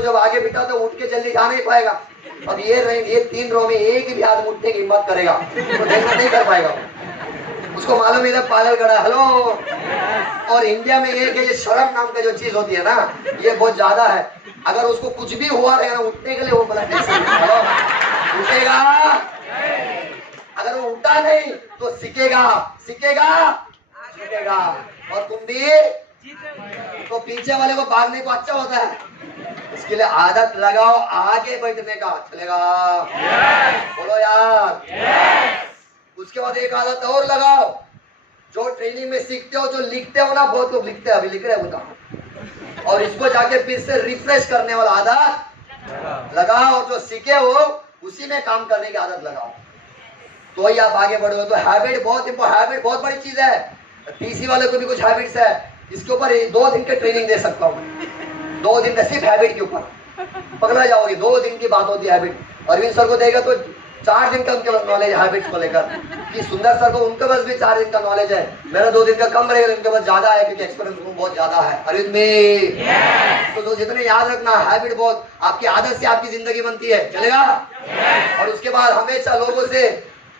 उसको जब आगे बिठा तो उठ के जल्दी जा नहीं पाएगा। अब ये 3 रो में एक भी आदमी उठने की हिम्मत करेगा तो देखना नहीं कर पाएगा। उसको मालूम इधर पागल खड़ा है। हेलो। और इंडिया में एक है ये शर्म नाम का जो चीज होती है ना, ये बहुत ज्यादा है। अगर उसको कुछ भी हुआ रहेगा उठने के लिए वो बोला उठेगा, अगर वो उठा नहीं तो सीखेगा सीखेगा सीखेगा। और तुम भी तो पीछे वाले को भागने को अच्छा होता है, इसके लिए आदत लगाओ आगे बैठने का। चलेगा? बोलो यार। उसके बाद एक आदत और लगाओ, जो ट्रेनिंग में सीखते हो, जो लिखते हो ना, बहुत लोग लिखते हैं, अभी लिख रहे हैं बता, और इसको जाके फिर से रिफ्रेश करने वाला आदत लगाओ। जो सीखे हो उसी में काम करने की आदत लगाओ, तो ही आप आगे बढ़ोगे। तो हैबिट बहुत बड़ी चीज है। टीसी वाले को भी कुछ हैबिट्स है, इसके ऊपर 2 दिन के ट्रेनिंग दे सकता हूँ। 2 दिन का सिर्फ हैबिट के ऊपर पकड़ा जाओगे। 2 दिन की बात होती है हैबिट। अरविंद सर को देगा तो 4 दिन का उनके पास नॉलेज है हैबिट्स को लेकर, कि सुंदर सर को उनके पास भी 4 दिन का नॉलेज है। मेरा 2 दिन का कम रहेगा, उनके पास ज्यादा है क्योंकि एक्सपीरियंस बहुत ज्यादा है। अरविंद में तो जितने याद रखना, हैबिट बहुत आपकी आदत से आपकी जिंदगी बनती है। चलेगा? और उसके बाद हमेशा लोगों से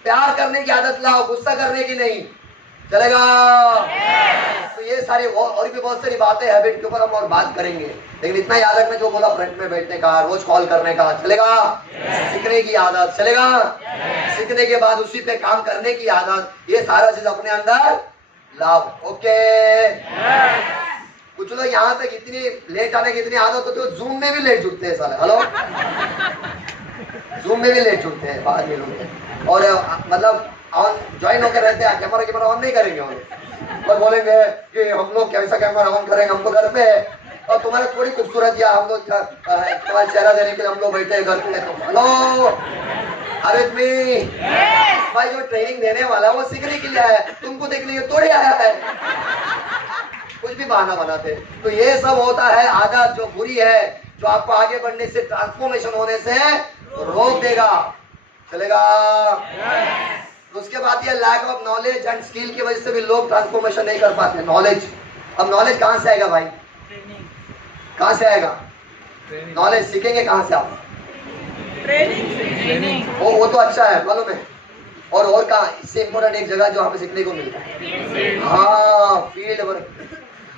प्यार करने की आदत लाओ, गुस्सा करने की नहीं। चलेगा? तो ये सारी और भी बहुत सारी बातें हैबिट के ऊपर हम और बात करेंगे, लेकिन इतना याद रखना जो बोला फ्रंट में बैठने का, रोज कॉल करने का। चलेगा? सीखने की आदत। चलेगा? सीखने के बाद उसी पे काम करने की आदत, ये सारा चीज अपने अंदर लाओ। ओके। कुछ लोग यहाँ तक इतनी लेट आने की इतनी आदत होती है, जूम में भी लेट जुटते हैं साले। हेलो। जूम में भी लेट जुटते हैं बाद में लोग, और मतलब ऑन ज्वाइन होकर रहते हैं, कैमरा ऑन नहीं करेंगे और बोलेंगे कि हम लोग कैसा कैमरा ऑन करेंगे, हम तो घर पे है और तुम्हारा थोड़ी खूबसूरत या हम लोग तुम्हारा चेहरा देने के लिए हम लोग बैठे हैं घर पे। हेलो। अरे भाई जो ट्रेनिंग देने वाला है वो सीखने के लिए है, तुमको देखने के थोड़ी आया है। कुछ भी बहाना बनाते। तो ये सब होता है आदत जो बुरी है, जो आपको आगे बढ़ने से, ट्रांसफॉर्मेशन होने से रोक देगा। चलेगा? उसके बाद ये lack of knowledge and skill की वजह से भी लोग ट्रांसफॉर्मेशन नहीं कर पाते। नॉलेज, अब नॉलेज कहां से आएगा भाई? कहां से आएगा नॉलेज? सीखेंगे कहां से आप? ट्रेनिंग। वो तो अच्छा है, मालूम है। और कहा इससे इम्पोर्टेंट एक जगह जो हमें सीखने को मिलता है, हाँ, फील्ड वर्क।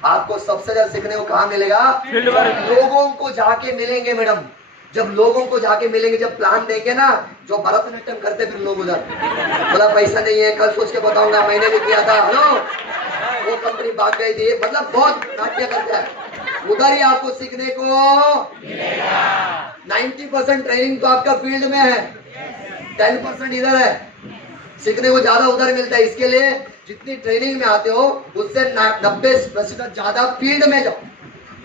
आपको सबसे ज्यादा सीखने को कहाँ मिलेगा? Field work. लोगों को जाके मिलेंगे मैडम, जब लोगों को जाके मिलेंगे, जब प्लान देंगे ना, जो भरतनाट्यम करते फिर लोग उधर बोला पैसा नहीं है, कल सोच के बताऊंगा, मैंने भी किया था। हेलो। वो कंपनी भाग गई थी, मतलब बहुत नाट्य करता है। उधर ही आपको सीखने को मिलेगा। 90% ट्रेनिंग तो आपका फील्ड में है, 10% इधर है। सीखने को ज्यादा उधर मिलता है। इसके लिए जितनी ट्रेनिंग में आते हो उससे 90% ज्यादा फील्ड में जाओ।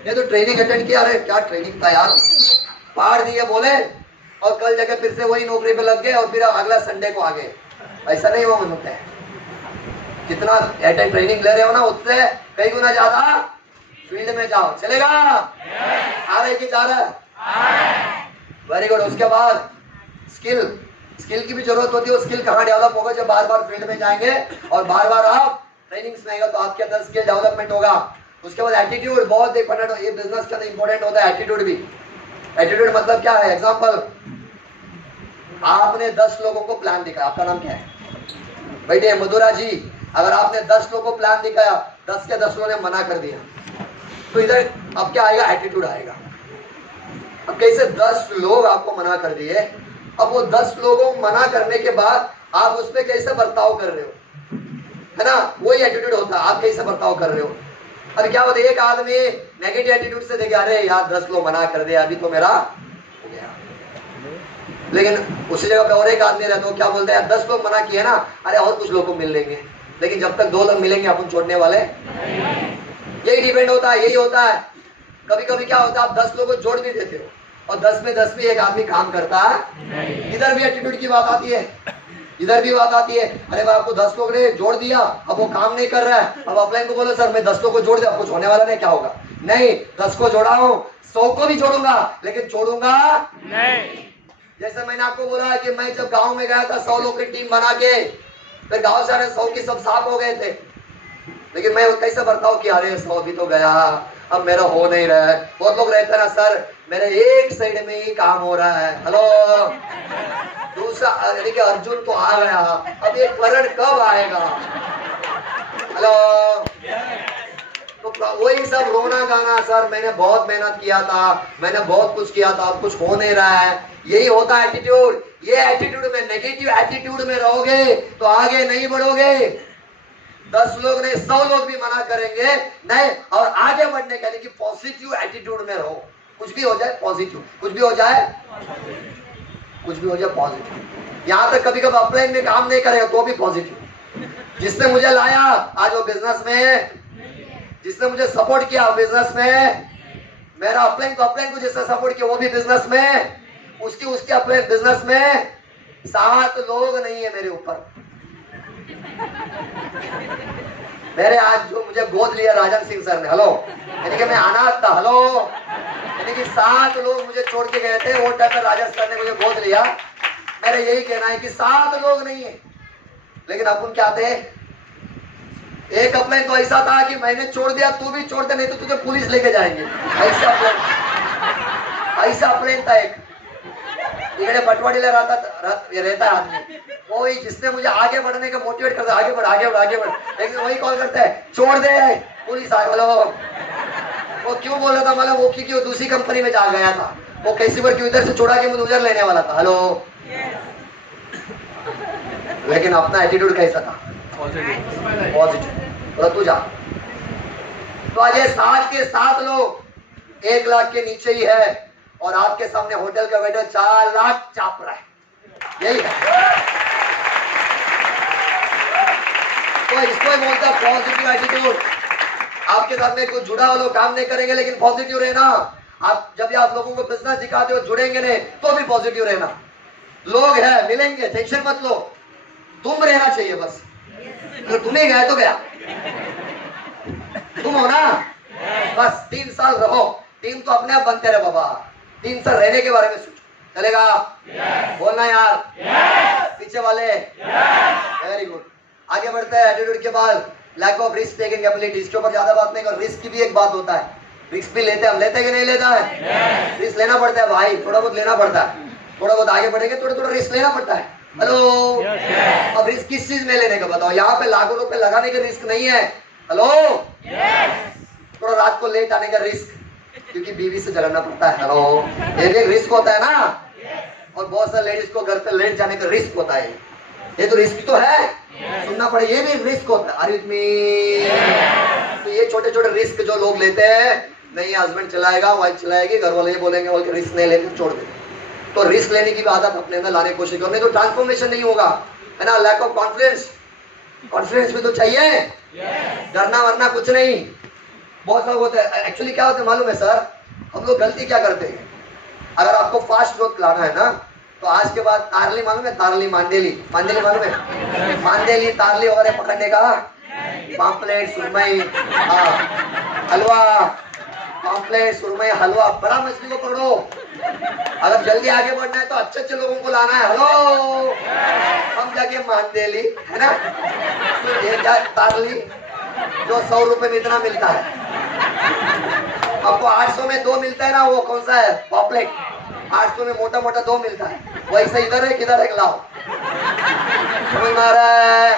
ये तो ट्रेनिंग अटेंड किया, अरे क्या ट्रेनिंग था यार, पहाड़ दिए बोले और कल जाके फिर से वही नौकरी पे लग गए और फिर अगला संडे को आ गए। ऐसा नहीं हुआ होता है। जितना अटेंड ट्रेनिंग ले रहे हो ना, उससे कई गुना ज्यादा फील्ड में जाओ। चलेगा? आ रहे कि जा रहा है? Very good. उसके बाद स्किल की भी जरूरत होती है। वो स्किल कहाँ डेवलप होगा? जब बार बार फील्ड में जाएंगे और बार बार आप ट्रेनिंग्स में आएगा तो आपके अंदर स्किल डेवलपमेंट होगा। उसके बाद एटीट्यूड बहुत इंपॉर्टेंट, ये बिजनेस के अंदर इंपॉर्टेंट होता है। एटीट्यूड भी, एटीट्यूड मतलब क्या है? एग्जांपल, आपने 10 लोगों को प्लान दिखाया, आपका नाम क्या है? बैठे मधुरा जी। अगर आपने 10 लोगों को प्लान दिखाया, 10 के 10 लोगों ने मना कर दिया, तो इधर अब क्या आएगा? एटीट्यूड आएगा। अब कैसे 10 लोग आपको मना कर दिए, अब वो 10 लोगों को मना करने के बाद आप उस पर कैसे बर्ताव कर रहे हो, है ना? वही एटीट्यूड होता है, आप कैसे बर्ताव कर रहे हो। अरे क्या होता है, एक आदमी नेगेटिव एटीट्यूड से देखे, अरे यार 10 लोग मना कर दिया, अभी तो मेरा हो गया। लेकिन उसी जगह पे और एक आदमी रहता है, क्या बोलते हैं, 10 लोग मना किए ना, अरे और कुछ लोग को मिल लेंगे। लेकिन जब तक 2 लोग मिलेंगे अपन छोड़ने वाले। यही डिपेंड होता है, यही होता है। कभी कभी क्या होता है, आप 10 लोगों को जोड़ भी देते हो और 10 में 10 भी एक आदमी काम करता है। इधर भी एटीट्यूड की बात आती है, इधर भी बात आती है। अरे भाई आपको 10 लोग ने जोड़ दिया, अब वो काम नहीं कर रहा है, अब अपलाइन को बोलो सर मैं 10 लोग को जोड़ दिया, कुछ होने वाला नहीं, क्या होगा? नहीं, 10 को जोड़ा हूं, 100 को भी जोड़ूंगा, लेकिन छोड़ूंगा नहीं। जैसे मैंने आपको बोला कि मैं जब गांव में गया था 100 लोग की टीम बना के, फिर गांव से 100 की सब साफ हो गए थे, लेकिन मैं कैसे बर्ताव किया, अरे 100 भी तो गया, अब मेरा हो नहीं रहा है। बहुत लोग रहते हैं ना, सर मेरे एक साइड में ही काम हो रहा है। हेलो, दूसरा यानी कि अर्जुन तो आ गया, अब ये करण कब आएगा? हेलो, तो वही सब रोना गाना, सर मैंने बहुत मेहनत किया था, मैंने बहुत कुछ किया था, अब कुछ हो नहीं रहा है। यही होता है एटीट्यूड। ये एटीट्यूड में, नेगेटिव एटीट्यूड में रहोगे तो आगे नहीं बढ़ोगे। 10 लोग नहीं 100 लोग भी मना करेंगे नहीं, और आगे बढ़ने का, लेकिन पॉजिटिव एटीट्यूड में रहो। कुछ भी हो जाए पॉजिटिव, कुछ भी हो जाए, कुछ भी हो जाए पॉजिटिव। यहाँ तक कभी कभी अपलाइन में काम नहीं करेगा तो भी पॉजिटिव। जिसने मुझे लाया आज वो बिजनेस में, जिसने मुझे सपोर्ट किया बिजनेस में, मेरा अपलाइन को अपलाइन को जिसने सपोर्ट किया वो भी बिजनेस में, उसके अपने बिजनेस में 7 लोग नहीं है मेरे ऊपर। मेरे आज जो मुझे गोद लिया राजन सिंह सर ने, हेलो, यानी कि मैं अनाथ था। हेलो, यानी कि 7 लोग मुझे छोड़ के गए थे, वो टाइम पर राजन सर ने मुझे गोद लिया। मेरा यही कहना है कि 7 लोग नहीं है, लेकिन अपन क्या थे, एक अपलाइन तो ऐसा था कि मैंने छोड़ दिया तू भी छोड़ दे, नहीं तो तुझे पुलिस लेके जाएंगे। ऐसा अपलाइन था एक, इधर पटवाड़ी रहता है आदमी, वही जिसने मुझे आगे बढ़ने का मोटिवेट करता है, आगे बढ़ आगे बढ़ आगे बढ़, लेकिन वही कॉल करता है छोड़ दे पुलिस आ। हेलो, वो क्यों बोल रहा था मालूम? वो क्योंकि वो दूसरी कंपनी में जा गया था, वो कैसी बार क्यों इधर से छोड़ा के मुझे उधर लेने वाला था। हेलो, लेकिन अपना एटीट्यूड कैसा था? पॉजिटिव। बोला तू जा। तो आज ये 7 के 7 लोग 1 लाख के नीचे ही है, और आपके सामने होटल का वेटर 4 लाख चाप रहा है। यही है, तो इसको ही बोलता है पॉजिटिव एटीट्यूड। आपके साथ में कुछ जुड़ा हुआ लोग काम नहीं करेंगे, लेकिन पॉजिटिव रहना। आप जब आप लोगों को बिजनेस दिखाते हो, जुड़ेंगे नहीं तो भी पॉजिटिव रहना। लोग हैं मिलेंगे, टेंशन मत लो, तुम रहना चाहिए बस। तो तुम ही गए तो गया, तुम हो ना, बस 3 साल रहो। टीम तो अपने आप बनते रहे बाबा। 3 साल रहने के बारे में सोचो, चलेगा? बोलना यार, पीछे वाले। Very good. आगे बढ़ते हैं। एटीट्यूड के बाद lack of risk taking ability. इसके ऊपर ज्यादा बात नहीं कर, रिस्क की भी एक बात होता है। रिस्क भी लेते हैं हम, लेते कि नहीं लेता है? रिस्क लेना पड़ता है भाई, थोड़ा बहुत लेना पड़ता है। थोड़ा बहुत आगे बढ़ेंगे, थोड़ा थोड़ा रिस्क लेना पड़ता है। हेलो, अब रिस्क किस चीज में लेने का बताओ? यहाँ पे लाखों रुपए लगाने का रिस्क नहीं है। हेलो, थोड़ा रात को लेट आने का रिस्क, क्योंकि बीवी से झगड़ना पड़ता है। हेलो, ये भी एक रिस्क होता है ना। और बहुत सारे लेडीज को घर पे लेट जाने का रिस्क होता है। ये तो रिस्क तो है, सुनना पड़े, ये भी रिस्क होता है। अरे तो ये छोटे छोटे रिस्क जो लोग लेते हैं, नहीं हस्बैंड चलाएगा, वाइफ चलाएगी, घर वाले ये बोलेंगे, बोल के रिस्क नहीं लेते, छोड़ दे। तो रिस्क लेने की भी आदत अपने अंदर लाने की कोशिश करो, नहीं तो ट्रांसफॉर्मेशन नहीं होगा, है ना। लैक ऑफ कॉन्फिडेंस, कॉन्फिडेंस भी तो चाहिए, डरना वरना कुछ नहीं। बहुत सारे होते हैं, एक्चुअली क्या होता है मालूम है सर, हम लोग गलती क्या करते हैं, अगर आपको फास्ट ग्रोथ लाना है ना, तो आज के बाद तारली मालूम है, तारली मांडेली, मांडेली मालूम है, मांडेली तारली वगैरह पकड़ने का, पापलेट सुरमई, हलवा, पापलेट सुरमई हलवा, बड़ा मछली को पकड़ो। अगर जल्दी आगे बढ़ना है तो अच्छे अच्छे लोगों को लाना है। हेलो, हम जाके मांडेली, है ना, तो ये तारली जो 100 रुपए में इतना मिलता है, आपको 800 में 2 मिलता है ना, वो कौन सा है, पॉपलेट। 800 में मोटा मोटा 2 मिलता है, वैसे इधर है किधर है, लाओ, समझ में आ रहा है?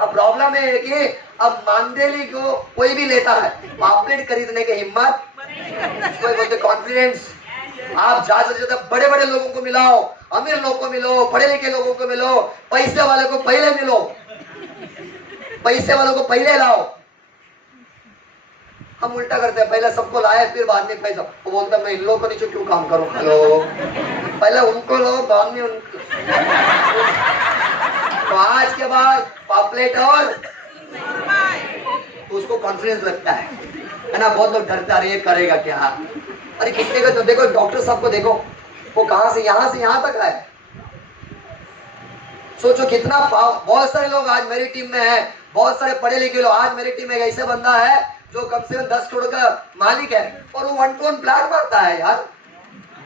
अब प्रॉब्लम है कि अब मांडेली को कोई भी लेता है, पॉपलेट खरीदने की हिम्मत कोई बोलते कॉन्फिडेंस। आप ज्यादा से ज्यादा बड़े बड़े लोगों को मिलाओ, अमीर लोगों को मिलो, पढ़े लिखे लोगों को मिलो, पैसे वाले को पहले मिलो, पैसे वालों को पहले लाओ। हम उल्टा करते हैं, पहले सबको लाए फिर बाद में पैसा। वो बोलता है मैं इन लोगों को नीचे क्यों काम करूं। हेलो, पहले उनको लो बाद में उनको। तो आज के बाद पॉपलेट और तो उसको कॉन्फिडेंस लगता है ना। बहुत लोग डरते हैं, ये करेगा क्या, अरे कितने का। तो देखो डॉक्टर साहब को देखो, वो कहां से यहां तक आए। सोचो कितना, बहुत सारे लोग आज मेरी टीम में है, बहुत सारे पढ़े लिखे लोग। आज मेरी टीम में ऐसे बंदा है जो कम से कम 10 करोड़ का मालिक है, और वो 1 to 1 प्लान मारता है यार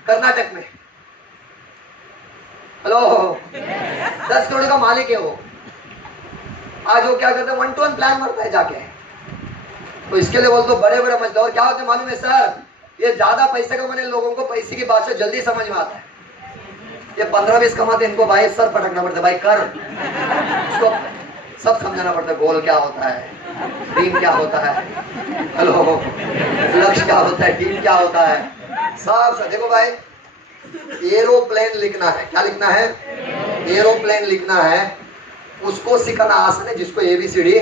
कर्नाटक में। हेलो, 10 करोड़ का मालिक है वो। आज वो क्या करता है, 1 to 1 प्लान मारता है जाके। तो इसके लिए बोल तो बड़े बड़े मजदूर। और क्या होते हैं मालूम है सर, ये ज्यादा पैसे कमाने लोगों को पैसे की बात से जल्दी समझ में आता है। ये 15-20 कमाते इनको भाई सर पटकना पड़ता है, भाई कर, इसको सब समझाना पड़ता है। गोल क्या होता है, ड्रीम क्या होता है, हेलो लक्ष्य क्या होता है, टीम क्या होता है, सब। देखो भाई, एरोप्लेन लिखना है, क्या लिखना है, एरोप्लेन लिखना है, उसको सिखाना आसान है जिसको एबीसीडी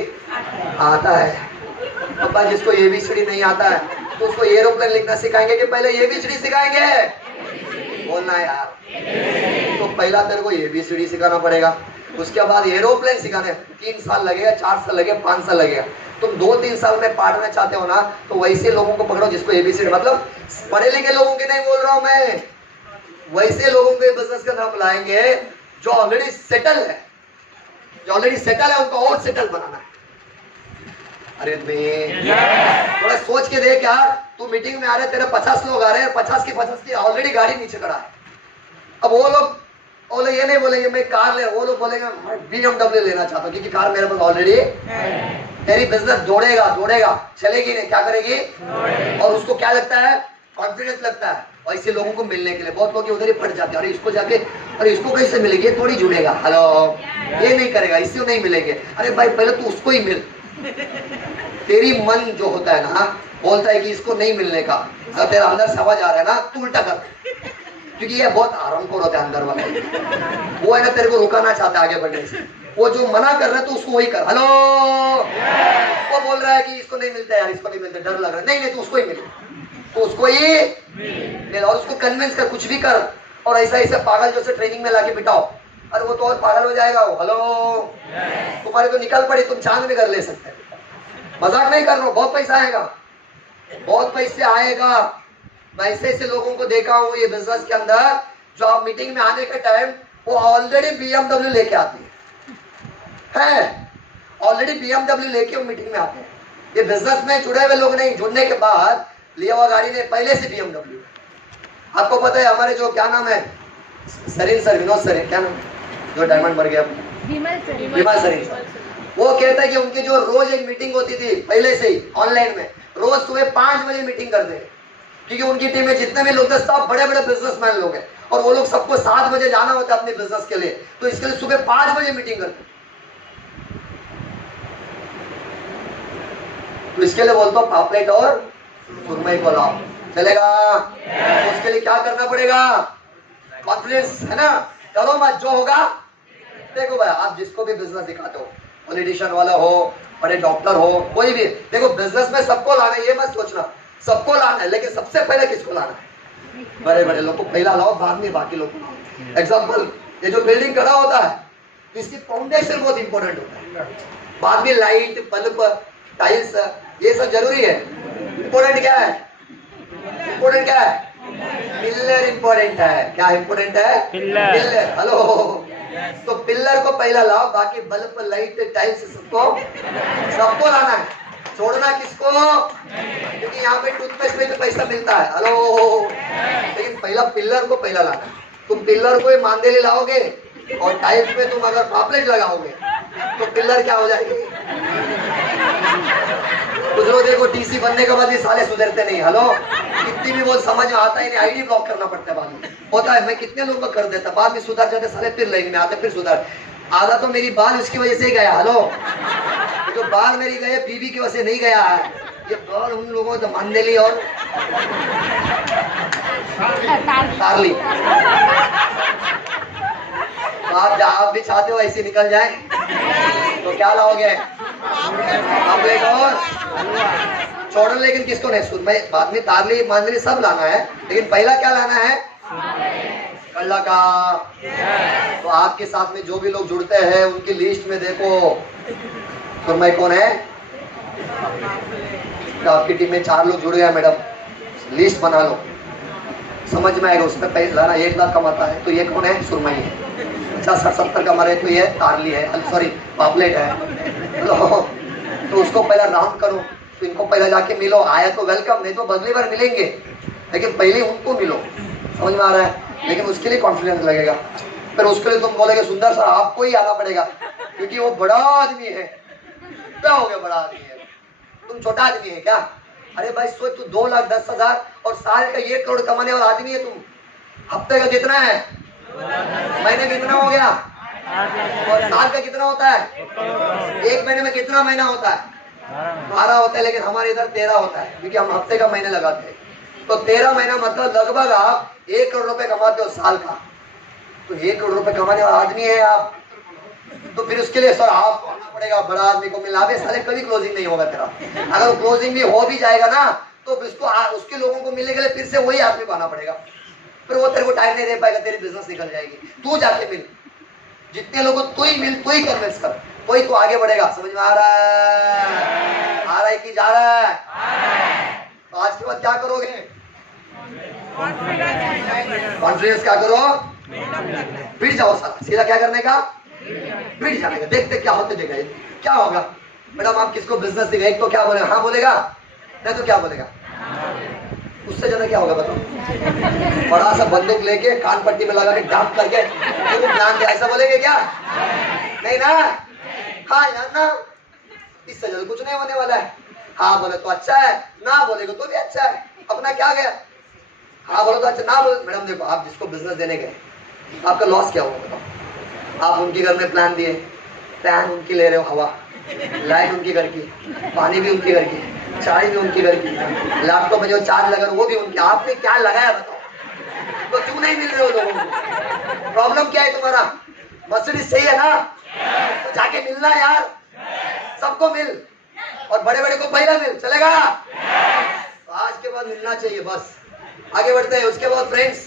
आता है। पापा जिसको एबीसीडी नहीं आता है तो उसको एरोप्लेन लिखना सिखाएंगे कि पहले एबीसीडी सिखाएंगे? बोलना यार। तो पहला तेरे को एबीसीडी सिखाना पड़ेगा, उसके बाद एरोप्लेन सिखाने 3 साल लगेगा, 4 साल लगेगा, 5 साल लगेगा। तुम 2-3 साल में पढ़ना चाहते हो ना, तो वैसे लोगों को पकड़ो जिसको एबीसीडी, मतलब पढ़े लिखे लोगों के नहीं बोल रहा हूं मैं, वैसे लोगों को बिजनेस के तरफ लाएंगे जो ऑलरेडी सेटल है, उनको और सेटल बनाना है। अरे थोड़ा सोच के देख यार, तू मीटिंग में आ रहे, तेरे 50 लोग आ रहे हैं, 50 की ऑलरेडी गाड़ी नीचे खड़ा है। अब वो लोग ये नहीं बोलेंगे मैं कार ले, वो लोग बोलेंगे मैं BMW लेना चाहता हूँ क्योंकि कार मेरे पास ऑलरेडी। तेरी बिजनेस दौड़ेगा, चलेगी नहीं, क्या करेगी? और उसको क्या लगता है, कॉन्फिडेंस लगता है। और ऐसे लोगों को मिलने के लिए बहुत लोग उधर ही फट जाते हैं, अरे इसको जाके, अरे इसको कैसे मिलेगी, थोड़ी जुड़ेगा, हेलो ये नहीं करेगा, इससे नहीं मिलेंगे। अरे भाई पहले तू उसको ही मिल। तेरी मन जो होता है ना, बोलता है कि इसको नहीं मिलने का, अगर तेरा अंदर से आवाज आ रहा है ना, तू उल्टा कर, क्योंकि ये बहुत आरामखोर होता है अंदर वाले, वो है ना तेरे को रुकाना चाहता है आगे बढ़ने से। वो जो मना कर रहा है तो उसको वही कर, हेलो वो बोल रहा है कि इसको नहीं मिलता यार, इसको नहीं मिलता, डर लग रहा है, नहीं तो उसको ही मिले, तो उसको ही मिल। और उसको कन्विंस कर, कुछ भी कर, और ऐसा पागल जैसे ट्रेनिंग में लाके बिठाओ, अरे वो तो और पागल हो जाएगा वो। हेलो तुम्हारी तो निकल पड़ी, तुम चांद में कर ले सकते, मजाक नहीं कर रहा हूं, बहुत पैसा आएगा, बहुत पैसे आएगा। मैं ऐसे लोगों को देखा हूँ ये बिजनेस के अंदर, जो आप मीटिंग में आने के टाइम वो ऑलरेडी BMW लेके आती है, ऑलरेडी BMW लेके वो मीटिंग में आते हैं। ये बिजनेस में जुड़े हुए लोग नहीं, जुड़ने के बाद लिया हुआ गाड़ी ने पहले से BMW। आपको पता है हमारे जो क्या नाम है, विनोद सर, क्या नाम जो डायमंड मर गया, विमल सर, वो कहता है कि उनकी जो रोज एक मीटिंग होती थी पहले से ही ऑनलाइन में, रोज सुबह 5 बजे मीटिंग करते हैं, क्योंकि उनकी टीम में जितने भी लोग थे सब बड़े बड़े बिजनेसमैन लोग हैं, और वो लोग सबको 7 बजे जाना होता है अपने बिजनेस के लिए, तो इसके लिए सुबह 5 बजे मीटिंग करते। तो इसके लिए बोलता हूँ पापलेट और सुरमई को लाओ, चलेगा? उसके लिए क्या करना पड़ेगा, कॉन्फिडेंस है ना, करो मत, जो होगा। देखो भाई, आप जिसको भी बिजनेस दिखाते हो, पॉलिटिशियन वाला हो, बड़े डॉक्टर हो, कोई भी, देखो बिजनेस में सबको लाना है, ये मत सोचना सबको लाना है, लेकिन सबसे पहले किसको लाना है, बड़े बड़े लोग को पहला लाओ, बाद में बाकी लोग को। एग्जाम्पल, ये जो बिल्डिंग खड़ा होता है, इसकी फाउंडेशन बहुत इंपॉर्टेंट होता है, बाद में लाइट, बल्ब, टाइल्स, ये सब जरूरी है। इंपॉर्टेंट क्या है, इंपॉर्टेंट क्या है, पिलर इंपॉर्टेंट है। क्या इंपॉर्टेंट है, पिलर। हेलो, तो पिलर को पहला लाओ, बाकी बल्ब, लाइट, टाइल्स सबको लाना है, छोड़ना किसको, क्योंकि यहाँ पे टूथपेस्ट में भी पैसा मिलता है, हेलो, लेकिन पहला पिलर को पहला लाना है। तुम पिलर को मांदेली लाओगे और टाइल्स में तुम अगर पापलेट लगाओगे तो पिलर क्या हो जाएगी। कुछ लोग देखो टीसी बनने के बाद भी साले सुधरते नहीं, हेलो, कितनी भी वो समझ में आता ही नहीं, आईडी ब्लॉक करना पड़ता है बाद में, होता है। मैं कितने लोगों को कर देता, बाद में सुधर जाते साले, फिर लाइन में आते, फिर सुधर। आधा तो मेरी बाल उसकी वजह से ही गया, हेलो, जो बाल मेरी गए बीबी की वजह से नहीं गया है, ये बाल उन लोगों को मंदेली और तारली। आप भी चाहते हो ऐसे निकल जाए तो क्या लाओगे, पापलेट और छोड़ो, लेकिन किसको नहीं, सुरमई, बाद में तारली, मंदेली सब लाना है, लेकिन पहला क्या लाना है, अल्लाह का। तो आपके साथ में जो भी लोग जुड़ते हैं उनकी लिस्ट में देखो सुरमई कौन है। तो आपकी टीम में 4 लोग जुड़ गए मैडम, लिस्ट बना लो, समझ में आएगा। उसमें पैसा लाना 1 लाख कमाता है तो ये कौन है, सुरमई है। 50-60-70 कमा रहे तो ये तारली है, सॉरी पापलेट है। तो उसको पहला राउंड करो, तो इनको पहला जाके मिलो, आया तो वेलकम, नहीं तो अगली बार मिलेंगे, लेकिन पहले उनको मिलो, समझ में आ रहा है। लेकिन उसके लिए कॉन्फिडेंस लगेगा, फिर उसके लिए तुम बोलेगे सुंदर सर आपको ही आना पड़ेगा, क्योंकि वो बड़ा आदमी है। क्या हो गया, बड़ा आदमी है, तुम छोटा आदमी है क्या? अरे भाई सोच, तू 2,10,000 और साल का 1 करोड़ कमाने वाला आदमी है तुम। हफ्ते का कितना है? महीने कितना हो गया? और साल का कितना होता है? 1 महीने में कितना महीना होता है? 12 होता है, लेकिन हमारे इधर 13 होता है, क्योंकि हम हफ्ते का महीने लगाते हैं। तो 13 महीना मतलब लगभग आप 1 करोड़ रुपए कमाते हो साल का। तो 1 करोड़ रुपए कमाने वाला आदमी है आप, तो फिर उसके लिए सर आपको आना पड़ेगा, बड़ा आदमी को मिलना। अबे साले कभी क्लोजिंग नहीं होगा तेरा। अगर वो क्लोजिंग भी हो भी जाएगा ना, तो उसके लोगों को मिलने के लिए फिर से वही आदमी को आना पड़ेगा। फिर वो तेरे को टाइम नहीं दे पाएगा, तेरी बिजनेस निकल जाएगी। तू जाके मिल, जितने लोगों को तू ही मिल, तू ही कन्विंस कर, कोई तो आगे बढ़ेगा। समझ में आ रहा है कि जा रहा है? तो आज के बाद क्या करोगे? कॉन्फ्रेंस क्या करो? फिर जाओ साला, सीधा क्या करने का? फिर जाने का। देखते क्या होते देखा क्या होगा। मैडम आप किसको बिजनेस देगा, एक तो क्या बोलेगा? हाँ बोलेगा, नहीं तो क्या बोलेगा? उससे ज्यादा क्या होगा बताओ? बड़ा सा बंदूक लेके कान पट्टी में लगा के डांप करके तो प्लान दिया, ऐसा बोलेंगे क्या? नहीं ना? हाँ यार ना, इससे ज्यादा कुछ नहीं होने वाला है। हाँ बोले तो अच्छा है, ना बोलेगा तो भी अच्छा है, अपना क्या गया। हाँ बोलो तो अच्छा, ना बोले। मैडम देखो, आप जिसको बिजनेस देने गए, आपका लॉस क्या होगा बताओ? आप उनके घर में प्लान दिए, फैन उनकी ले रहे हो हवा, लाइट उनके घर की, पानी भी उनके घर की, चाय भी उनके घर की, लैपटॉप में जो चार्ज लगा वो भी उनके। आपने क्या लगाया बताओ? तो क्यों नहीं मिल रहे हो लोगों को? प्रॉब्लम क्या है तुम्हारा? मर्सिडीज सही है ना? तो जाके मिलना यार, सबको मिल, और बड़े बड़े को पहला मिल, चलेगा? तो आज के बाद मिलना चाहिए बस। आगे बढ़ते हैं। उसके बाद फ्रेंड्स,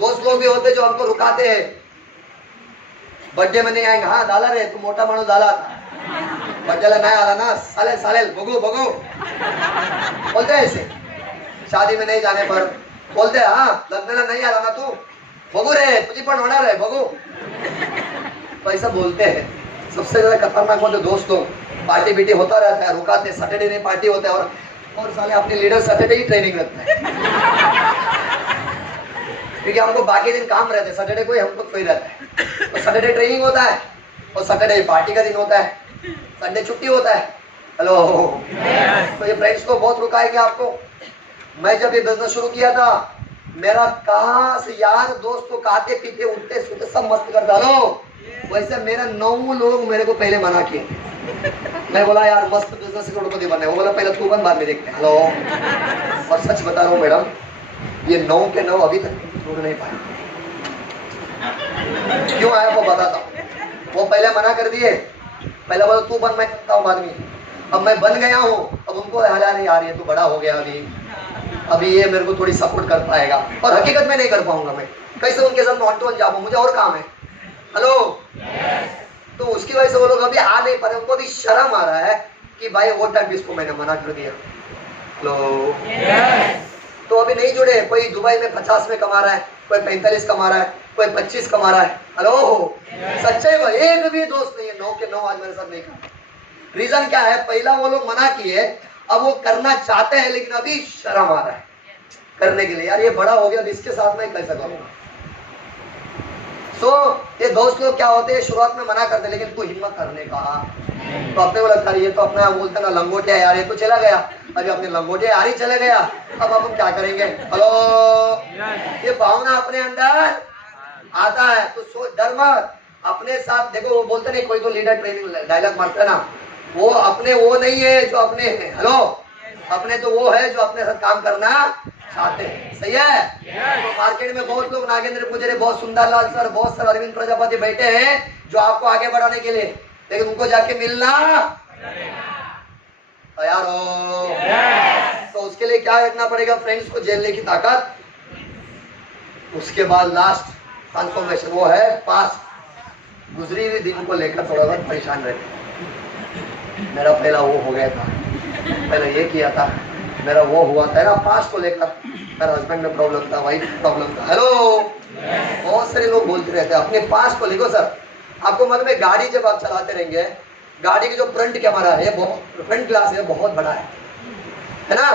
दोस्त लोग भी होते हैं जो हमको रुकाते हैं, बर्थडे में नहीं आएंगे। हाँ डाला रे, तू मोटा मानो डाला बर्थडे नहीं आला ना, साले साले बगो बगो बोलते हैं ऐसे। शादी में नहीं जाने पर बोलते हैं, हाँ लग्न नहीं आला ना तू बगो रे, तुझी पण होना रे बगो। तो ऐसा बोलते हैं। सबसे ज्यादा खतरनाक होते दोस्त लोग, पार्टी बीटी होता रहता है, रुकाते, सैटरडे नहीं पार्टी होता है, और साले अपने लीडर सैटरडे ही ट्रेनिंग रखता है, क्योंकि हमको बाकी दिन काम रहते हैं, सैटरडे को ही हमको फ्री रहता है। तो सैटरडे ट्रेनिंग होता है, और सैटरडे पार्टी का दिन होता है, संडे छुट्टी होता है। हेलो तो ये फ्रेंड्स को बहुत रुकाएंगे आपको। मैं जब ये बिजनेस शुरू किया था, मेरा कहाँ से यार दोस्त को खाते पीते उठते सोते सब मस्त कर डालो, वैसे मेरा 9 लोग मेरे को पहले मना किए। मैं बोला यार मस्त बिजनेस करोड़पति बनना है। वो बोला पहले तू बन, बाद में देखते हैं। हेलो, और सच बता रहा हूँ मैडम, ये 9 के 9 अभी तक छोड़ नहीं पाए। क्यों आया वो बताता हूँ। वो पहले मना कर दिए, पहले बोला तू बन, मैं करता हूँ बाद में। अब मैं बन गया हूँ, अब उनको हालात नहीं आ रही है, तू बड़ा हो गया अभी ये मेरे को थोड़ी सपोर्ट कर पाएगा, और हकीकत में नहीं कर पाऊंगा। मैं कैसे उनके साथ वन टू वन जाऊँ, मुझे और काम है। हेलो तो उसकी वजह से वो लोग अभी आ नहीं पा रहे, उनको भी शर्म आ रहा है कि भाई वो टाइम इसको मैंने मना कर दिया। हेलो तो अभी नहीं जुड़े। कोई दुबई में 50 में कमा रहा है, कोई 45 कमा रहा है, कोई 25 कमा रहा है। हेलो सच्चे भाई, एक भी दोस्त नहीं है 9 के 9 आज मेरे साथ नहीं कर। रीजन क्या है? पहला वो लोग मना किए, अब वो करना चाहते हैं लेकिन अभी शर्म आ रहा है करने के लिए। यार ये बड़ा हो गया, इसके साथ मैं कैसे करूंगा। तो ये दोस्त लोग क्या होते हैं, शुरुआत में मना करते, लेकिन तू हिम्मत करने का। तो अपने को लगता है ये तो अपना बोलते ना लंगोटिया यार, ये तो चला गया, अभी अपने लंगोटिया यार ही चले गया, अब हम क्या करेंगे। हेलो ये भावना अपने अंदर आता है, तो सोच डर मत। अपने साथ देखो, वो बोलते नहीं, कोई तो लीडर ट्रेनिंग डायलॉग मारता है ना, वो अपने वो नहीं है जो अपने है। हेलो अपने तो वो है जो अपने साथ काम करना चाहते हैं। सही है? तो मार्केट में बहुत लोग, नागेंद्र पुजारी, बहुत सुंदरलाल सर, बहुत सर, अरविंद प्रजापति बैठे हैं जो आपको आगे बढ़ाने के लिए, लेकिन उनको जाके मिलना तैयार हो। तो उसके लिए क्या रखना पड़ेगा फ्रेंड्स को? झेलने की ताकत। उसके बाद लास्ट ट्रांसफॉर्मेशन, वो है पास गुजरी हुई दिन को लेकर थोड़ा बहुत परेशान रहते। मेरा पहला वो हो गया था, पहले ये किया था, मेरा वो हुआ था ना, पास को लेकर मेरा हस्बैंड में प्रॉब्लम था, वाइफ प्रॉब्लम था। हेलो बहुत सारे लोग बोलते रहते हैं अपने पास को लिखो। सर आपको मालूम है, गाड़ी जब आप चलाते रहेंगे, गाड़ी की जो फ्रंट कैमरा है, बहुत फ्रंट ग्लास है, बहुत बड़ा है ना,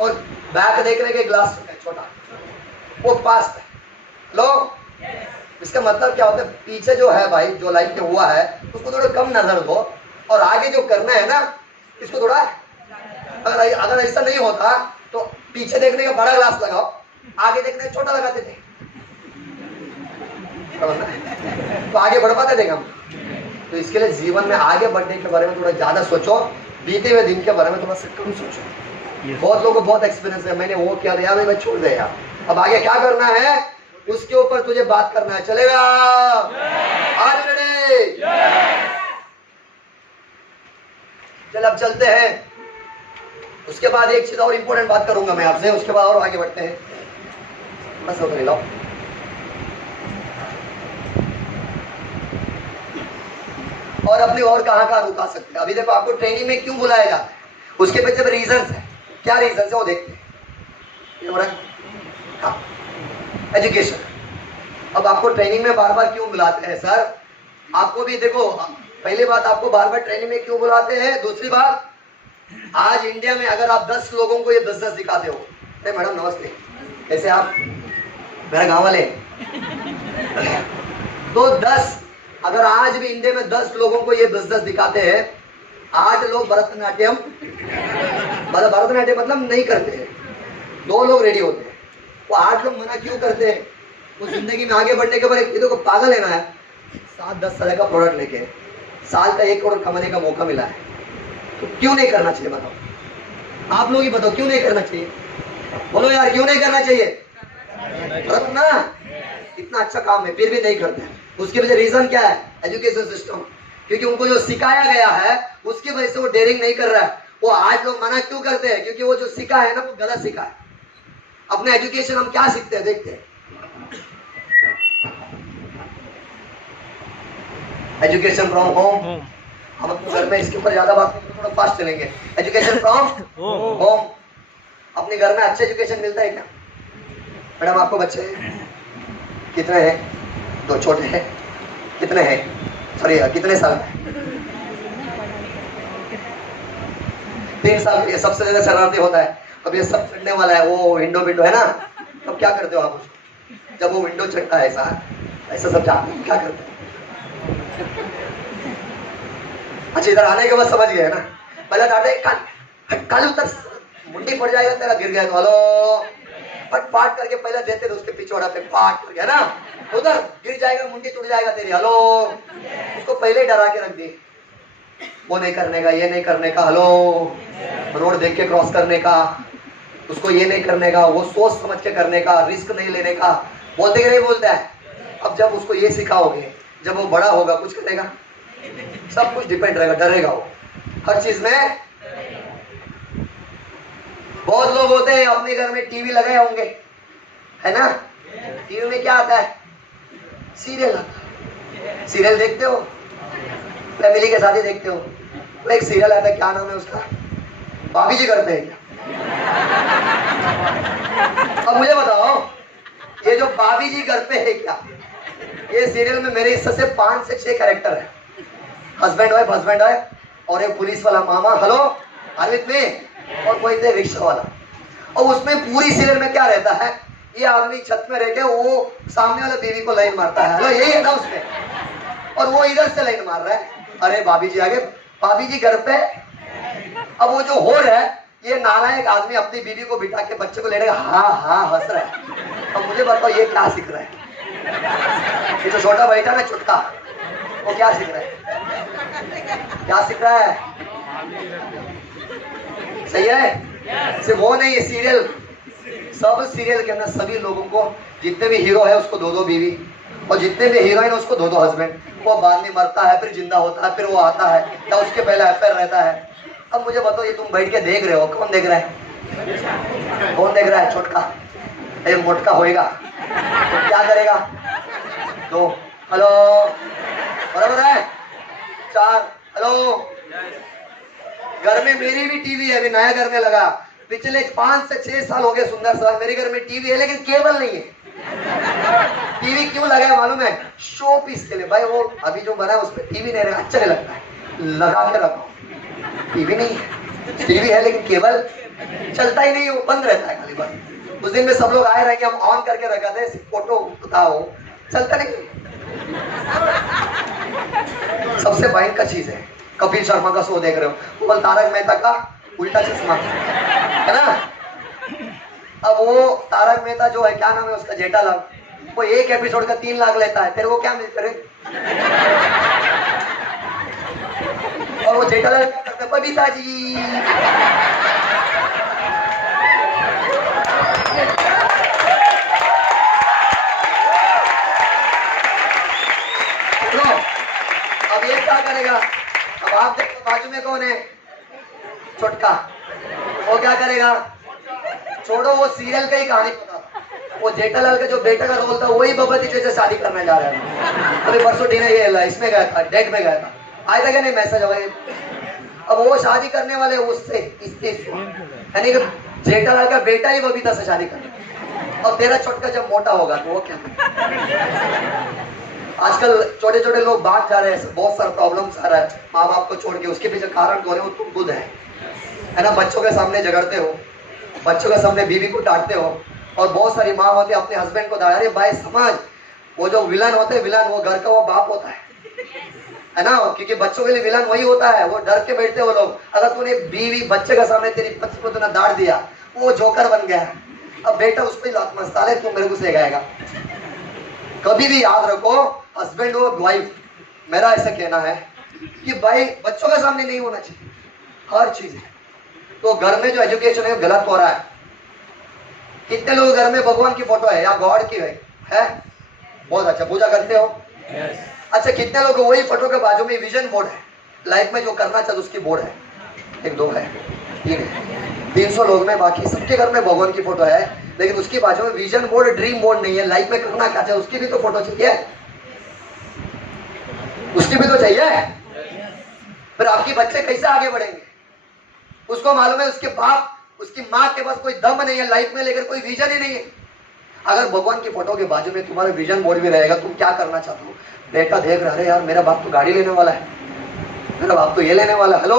और बैक देखने के ग्लास छोटा, वो पास है। लो इसका मतलब क्या होता है? पीछे जो है भाई, जो लाइफ में हुआ है उसको थोड़ा कम नजर दो, और आगे जो करना है ना इसको थोड़ा अगर ऐसा नहीं होता तो पीछे देखने का बड़ा ग्लास लगाओ, आगे देखने का छोटा लगाते थे, तो आगे बढ़ पाते थे हम। तो इसके लिए जीवन में आगे बढ़ने के बारे में थोड़ा ज्यादा सोचो, बीते हुए दिन के बारे में थोड़ा सा कम सोचो। बहुत लोगों को बहुत एक्सपीरियंस है, मैंने वो किया यार, मैं छोड़ दे यार, अब आगे क्या करना है उसके ऊपर तुझे बात करना है, चलेगा? आज रेडी? चल अब चलते हैं। उसके बाद एक चीज और इंपॉर्टेंट बात करूंगा मैं आपसे, उसके बाद और आगे बढ़ते हैं। बस होकर लाओ। और अपने और कहां रुका सकते हैं। अभी देखो आपको ट्रेनिंग में क्यों बुलाया जाता है, उसके पीछे रीजन है। क्या रीजन है वो देखते हैं। हाँ, एजुकेशन। अब आपको ट्रेनिंग में बार बार क्यों बुलाते हैं सर? आपको भी देखो, पहली बात आपको बार बार ट्रेनिंग में क्यों बुलाते हैं, दूसरी बात आज इंडिया में अगर आप 10 लोगों को ये बिजनेस दिखाते हो, अरे मैडम नमस्ते, कैसे आप, मेरा गाँव वाले, तो 10 अगर आज भी इंडिया में 10 लोगों को ये बिजनेस दिखाते हैं, 8 लोग भरतनाट्यम मतलब नहीं करते हैं, 2 लोग रेडी होते हैं, वो 8 लोग मना क्यों करते हैं? वो जिंदगी में आगे बढ़ने के बाद ये को पागल है ना, 7-10 साल का प्रोडक्ट लेके साल का 1 करोड़ कमाने का मौका मिला है, तो क्यों नहीं करना चाहिए? बताओ, आप लोग ही बताओ क्यों नहीं करना चाहिए? बोलो यार, क्यों नहीं करना चाहिए? ना इतना अच्छा काम है फिर भी नहीं करते हैं। उसके वजह रीजन क्या है? Education system. क्योंकि उनको जो सिखाया गया है उसकी वजह से वो डेयरिंग नहीं कर रहा है। वो आज लोग मना क्यों करते हैं? क्योंकि वो जो सीखा है ना वो गलत सीखा है। अपने एजुकेशन हम क्या सीखते हैं देखते हैं। एजुकेशन फ्रॉम होम, हम अपने घर में इसके ऊपर ज्यादा बात नहीं, थोड़ा फास्ट चलेंगे। एजुकेशन फ्रॉम होम, अपने घर में अच्छा एजुकेशन मिलता है क्या? मैडम आपको बच्चे कितने हैं? 2 छोटे हैं, कितने हैं? सॉरी कितने साल में? 3 साल। ये सबसे ज्यादा शरारती होता है। अब ये सब चढ़ने वाला है, वो विंडो है ना, तब क्या करते हो आप उसको? जब वो विंडो चढ़ता है ऐसा सब जानते हैं क्या करते हैं? अच्छा इधर आने के बाद समझ गए ना, पहले डांटे काली उतर, मुंडी पड़ जाएगा तेरा, गिर गया तो हेलो फट पाट करके पहले देते थे उसके पिछोड़ा पे पाट करके ना, उधर गिर जाएगा, मुंडी टूट जाएगा तेरी, हेलो। उसको पहले ही डरा के रख दी, वो नहीं करने का, ये नहीं करने का, हेलो, रोड देख के क्रॉस करने का, उसको ये नहीं करने का, वो सोच समझ के करने का, रिस्क नहीं लेने का। बोलते कि नहीं बोलता है? अब जब उसको ये सिखाओगे, जब वो बड़ा होगा कुछ करेगा, सब कुछ डिपेंड रहेगा, डरेगा वो हर चीज में। बहुत लोग होते हैं अपने घर में टीवी लगाए होंगे, है ना? टीवी में क्या आता है? सीरियल आता है। सीरियल देखते हो? फैमिली के साथ ही देखते हो? तो एक सीरियल आता है, क्या नाम है उसका? भाभी जी करते हैं क्या? अब मुझे बताओ, ये जो भाभी जी घर पे है क्या, ये सीरियल में मेरे हिस्से से 5 से 6 कैरेक्टर है। हस्बैंड वाइफ और एक पुलिस वाला मामा, हेलो आरवित में, और कोई थे रिक्शा वाला। और उसमें पूरी सीरियल में क्या रहता है? ये आदमी छत में रहकर वो सामने वाले बीवी को लाइन मारता है, हेलो यही है ना उसमें, और वो इधर से लाइन मार रहा है, अरे भाभी जी आगे, भाभी जी घर पे। अब वो जो हो रहा है, ये नालायक आदमी अपनी बीवी को बिठा के बच्चे को ले रहा है, हाँ हंस रहा है। अब मुझे बताओ ये क्या सीख रहा है? ये जो छोटा बैठा ना चुटका, वो क्या सीख रहा है? क्या सीख रहा है? सही है? सिर्फ वो नहीं, सीरियल, सब सीरियल के अंदर सभी लोगों को, जितने भी हीरो है उसको 2-2 बीवी, और जितने भी हीरोइन उसको 2-2 हस्बैंड। वो बाद में मरता है, फिर जिंदा होता है, फिर वो आता है, या उसके पहले अफेयर रहता है। अब मुझे बताओ, ये तुम बैठ के देख रहे हो, कौन देख रहा है? कौन देख रहा है? छोटका, ये मोटका होएगा तो क्या करेगा? 2 हेलो, बराबर है? 4 हेलो। घर में मेरी भी टीवी है, अभी नया घर में लगा, पिछले 5 से 6 साल हो गए, सुंदर साल मेरे घर में टीवी है, लेकिन केबल नहीं है। टीवी क्यों लगा है मालूम है? शो पीस के लिए। भाई वो अभी जो बना है उसमें टीवी नहीं रहा, अच्छा नहीं लगता है, लगा के रखो। टीवी नहीं है, टीवी है लेकिन केबल चलता ही नहीं, वो बंद रहता है खाली बंद। उस दिन में सब लोग आए रहेंगे, हम ऑन करके रखा थे, फोटो उठाओ, चलता नहीं। सबसे भयंकर चीज है, कपिल शर्मा का शो देख रहे हो, वो तारक मेहता का उल्टा चश्मा, है ना। अब वो तारक मेहता जो है, क्या नाम है उसका, जेठालाल, वो एक एपिसोड का 3 लाख लेता है, तेरे को क्या मिलता है? और वो जेठालाल क्या करता है, बबीता जी तो अब ये क्या करेगा? अब आप देखो बाजू में कौन है, छोटका, वो क्या करेगा? छोड़ो, वो सीरियल का ही कहानी पता, वो जेठालाल का जो बेटा का रोल था वही बबीता जी से शादी करने जा रहा है। अभी परसों डिनर इसमें गया था, डेट में गया था, आया था क्या नहीं मैसेज वगैरह। अब वो शादी करने वाले उससे यानी कि जेठालाल का बेटा ही बबीता से शादी करने। और तेरा छोटका जब मोटा होगा तो वो क्या? आजकल छोटे छोटे लोग भाग जा रहे हैं, बहुत सारा प्रॉब्लम्स आ रहा है माँ बाप को छोड़ के। उसके पीछे कारण कौन है? वो तुम खुद है ना। बच्चों के सामने झगड़ते हो, बच्चों के सामने बीवी को डांटते हो, और बहुत सारी माँ होती है अपने हस्बैंड को डांट। अरे भाई समझ, वो जो विलन होते हैं, विलन वो घर का वो बाप होता है ना। क्योंकि बच्चों के लिए विलन वही होता है, वो डर के बैठते वो लोग। अगर तूने बीवी बच्चे के सामने तेरी पत्नी को तूने डांट दिया, वो जोकर बन गया। अब बेटा उस पर लात मस्ता ले, तू मेरे को सिखाएगा। कभी भी याद रखो, हस्बैंड और वाइफ, मेरा ऐसा कहना है कि भाई बच्चों के सामने नहीं होना चाहिए हर चीज। तो घर में जो एजुकेशन है गलत हो रहा है। कितने लोग घर में भगवान की फोटो है या गॉड की है? बहुत अच्छा, पूजा करते हो? अच्छा, कितने लोग वही फोटो के बाजू में विजन बोर्ड है, लाइफ में जो करना चाहते उसकी बोर्ड है? 1 2 है, 300 लोग में, बाकी सबके घर में भगवान की फोटो है, लेकिन उसकी बाजू में विजन बोर्ड, ड्रीम बोर्ड नहीं है। लाइफ में करना क्या चाहिए उसकी भी तो फोटो चाहिए, उसकी भी तो चाहिए। फिर आपके बच्चे कैसे आगे बढ़ेंगे? उसको मालूम है उसके बाप, उसकी माँ के पास कोई दम नहीं है लाइफ में, लेकर कोई विजन ही नहीं है। अगर भगवान की फोटो के बाजू में तुम्हारा विजन बोर्ड भी रहेगा, तुम क्या करना चाहते हो? बेटा देख रहा है यार, मेरा बाप तो गाड़ी लेने वाला है, मेरा बाप तो ये लेने वाला है, हेलो।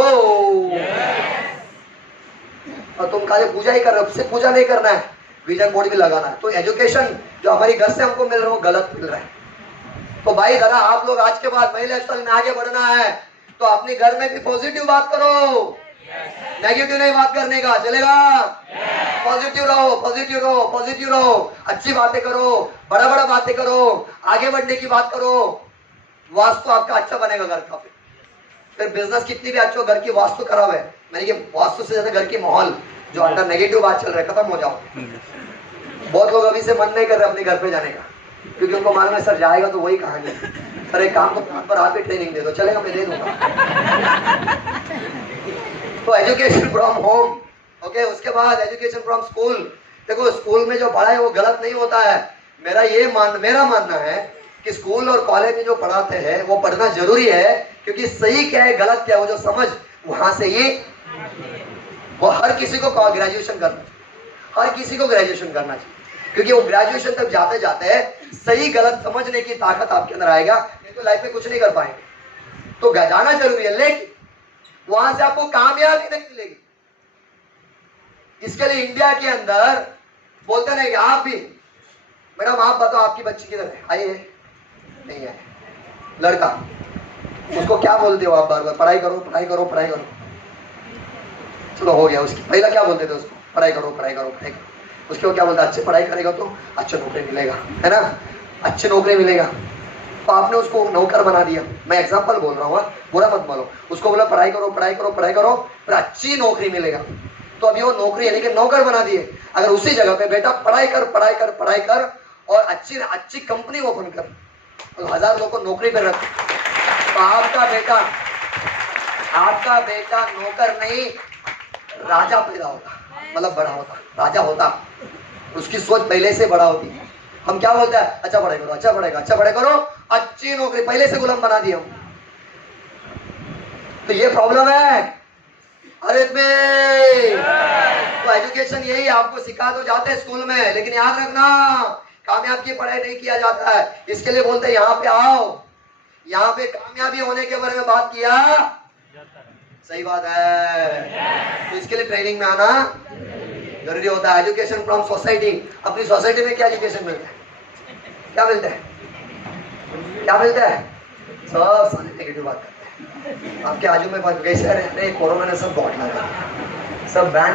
और तुम खाली पूजा ही कर रहे हो, उससे पूजा नहीं करना है, विजन बोर्ड भी लगाना है। तो एजुकेशन जो हमारी घर से हमको मिल रहा है वो गलत मिल रहा है। तो भाई जरा आप लोग आज के बाद महिला स्तर में आगे बढ़ना है, तो अपने घर में भी पॉजिटिव बात करो, नेगेटिव नहीं बात करने का, चलेगा? पॉजिटिव रहो, पॉजिटिव रहो, पॉजिटिव रहो, अच्छी बातें करो, बड़ा बड़ा बातें करो, आगे बढ़ने की बात करो। वास्तु आपका अच्छा बनेगा घर का। फिर बिजनेस कितनी भी अच्छी हो, घर की वास्तु खराब है, मैंने कि वास्तु से ज्यादा घर की माहौल जो अंदर नेगेटिव बात चल रहा है, खत्म हो जाओ। बहुत लोग अभी से मन नहीं कर रहे अपने घर पे जाने का, क्योंकि उनको मालूम है सर जाएगा तो वही कहानी है। सर एक काम को पर आप ही ट्रेनिंग दे दो, चलेगा? मैं दे दूंगा। तो एजुकेशन फ्रॉम होम, ओके। उसके बाद एजुकेशन फ्रॉम स्कूल। देखो स्कूल में जो पढ़ा है वो गलत नहीं होता है। मेरा मानना है कि स्कूल और कॉलेज में जो पढ़ाते हैं वो पढ़ना जरूरी है, क्योंकि सही क्या है गलत क्या है वो जो समझ वहां से ही, वो हर किसी को ग्रेजुएशन करना चाहिए, हर किसी को ग्रेजुएशन करना चाहिए, क्योंकि वो ग्रेजुएशन तक जाते जाते सही गलत समझने की ताकत आपके अंदर आएगा, नहीं तो लाइफ में कुछ नहीं कर पाएंगे। तो जाना जरूरी है, लेकिन वहां से आपको कामयाबी नहीं मिलेगी। इसके लिए इंडिया के अंदर बोलते नहीं कि आप भी, मैडम आप बताओ आपकी बच्ची किधर है, आई है नहीं है? लड़का, उसको क्या बोलते हो आप? बार बार पढ़ाई करो, पढ़ाई करो, पढ़ाई करो। चलो हो गया। उसकी पहला क्या बोलते थे उसको? पढ़ाई करो, पढ़ाई करो, पढ़ाई करो। उसके वो क्या बोलते? अच्छी पढ़ाई करेगा तो अच्छा नौकरी मिलेगा, है ना, अच्छी नौकरी मिलेगा। तो आपने उसको नौकर बना दिया। मैं एग्जांपल बोल रहा हूँ, बुरा मत मानो। उसको बोला पढ़ाई करो, पढ़ाई करो, पढ़ाई करो, फिर अच्छी नौकरी मिलेगा। तो अभी वो नौकरी यानी कि नौकर बना दिए। अगर उसी जगह पे बेटा पढ़ाई कर, पढ़ाई कर, पढ़ाई कर और अच्छी कंपनी ओपन कर, तो 1000 लोगों को नौकरी पे रख, तो आपका बेटा नौकर नहीं राजा पैदा होता, मतलब बड़ा होता, राजा होता। उसकी सोच पहले से बड़ा होती है। हम क्या बोलते हैं? अच्छा पढ़ाई करो, अच्छा पढ़ाई करो, अच्छा पढ़ाई करो, अच्छी नौकरी, पहले से गुलाम बना दिया। तो ये प्रॉब्लम है अरे में। तो एजुकेशन यही आपको सिखा तो जाते हैं स्कूल में, लेकिन याद रखना कामयाब की पढ़ाई नहीं किया जाता है। इसके लिए बोलते हैं यहाँ पे आओ, यहाँ पे कामयाबी होने के बारे में बात किया, सही बात है। तो इसके लिए ट्रेनिंग में आना जरूरी होता है। Education from society. अपनी सोसाइटी में क्या एजुकेशन मिलता है? क्या मिलता है? क्या मिलता है? सब सारे नेगेटिव बात करते हैं। आपके आजू में कैसे रहे? कोरोना ने सब बहुत लगा, सब बैंड